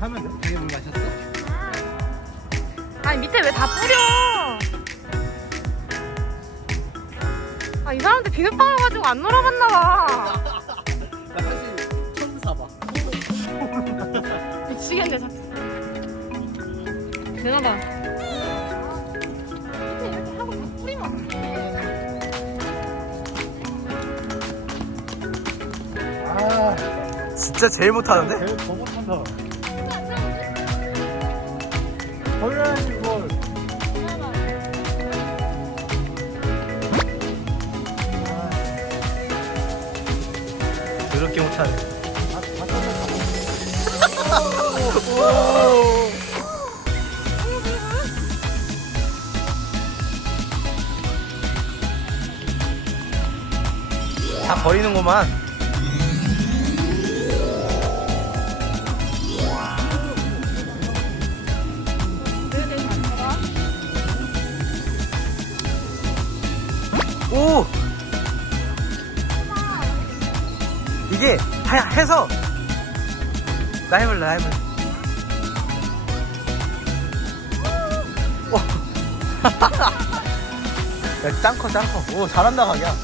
하면 돼. 되게 물 마셨어? 아니 밑에 왜 다 뿌려? 아 이 사람들 비눗방울 가지고 안 놀아봤나 봐. 나 사실 처음 사봐. 미치겠네 자꾸. 되나봐. 진짜 제일 못하는데? 제일 더 못한다. 벌려야지 뭘. 더럽게 못하네. 다 버리는구만. 오! 이게 하, 해서 나 해볼래 나 해볼래 와. 야 짱커 짱커 오 잘한다 가기야